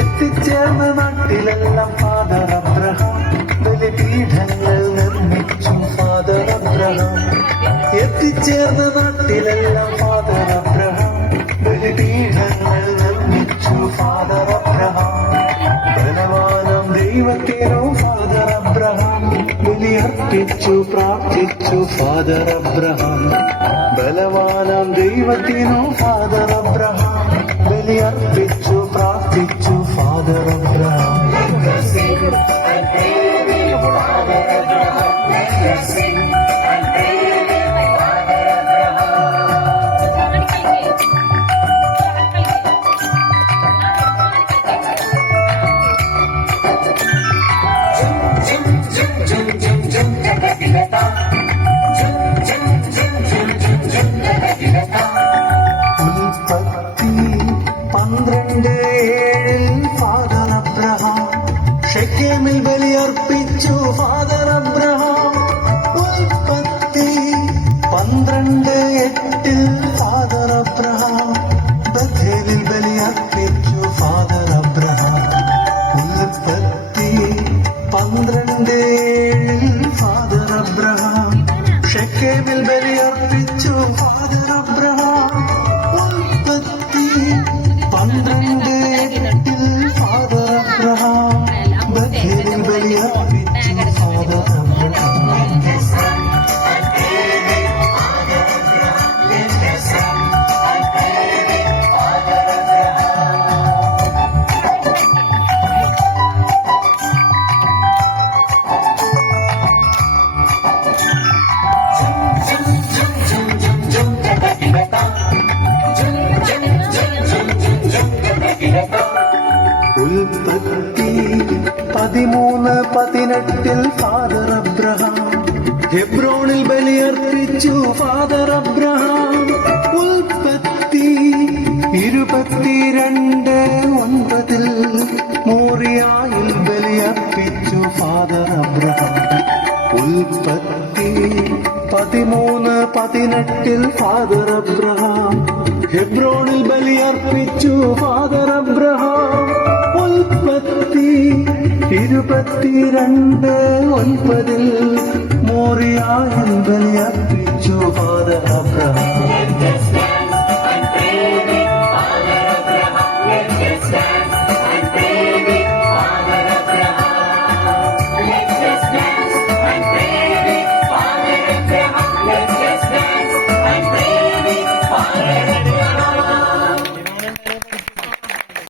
എത്തിച്ചേർന്ന നാട്ടിലെല്ലാം father Abraham ബലിപീഠങ്ങൾ നിർമ്മിച്ചു ഫാദർ അബ്രഹാം. എത്തിച്ചേർന്ന നാട്ടിലെല്ലാം ഫാദർ അബ്രഹാം ബലിപീഠങ്ങൾ നിർമ്മിച്ചു ഫാദർ അബ്രഹാം. ബലവാനം ദൈവത്തിനോ ഫാദർ അബ്രഹാം ബലിയർപ്പിച്ചു പ്രാർത്ഥിച്ചു ഫാദർ അബ്രഹാം. ബലവാനം ദൈവത്തിനോ ഫാദർ അബ്രഹാം ബലിയർപ്പിച്ചു പ്രാർത്ഥിച്ചു ഫാദർ അബ്രഹാം. ഫാദർ അബ്രഹാം ഷെക്കേമിൽ ബലിയർപ്പിച്ചു ഫാദർ അബ്രഹാം. ഉൽപ്പത്തി 12:8 ഫാദർ അബ്രഹാം ബഥേലിൽ ബലിയർപ്പിച്ചു ഫാദർ അബ്രഹാം. ഉൽപ്പത്തി 12:7 ഫാദർ അബ്രഹാം ഷെക്കേമിൽ ബലിയർപ്പിച്ചു ഫാദർ അബ്രഹാം. ഉൽപ്പത്തി 12:8 ഫാദർ അബ്രഹാം ബഥേലിൽ ബലിയർപ്പിച്ചു ഫാദർ അബ്രഹാം. ഉൽപ്പത്തി 13:18 ഫാദർ അബ്രഹാം ഹെബ്രോണിൽ ബലിയർപ്പിച്ചു ഫാദർ അബ്രഹാം. ഉൽപ്പത്തി 22:9 മോറിയായിൽ ബലിയർപ്പിച്ചു ഫാദർ അബ്രഹാം. ഉൽപ്പത്തി 13:18 ഫാദർ അബ്രഹാം ഹെബ്രോണിൽ ബലിയർപ്പിച്ചു ഫാദർ അബ്രഹാം. ഉൽപ്പത്തി 22:9 മോറിയായിൽ ബലിയർപ്പിച്ചു ഫാദർ അബ്രഹാം.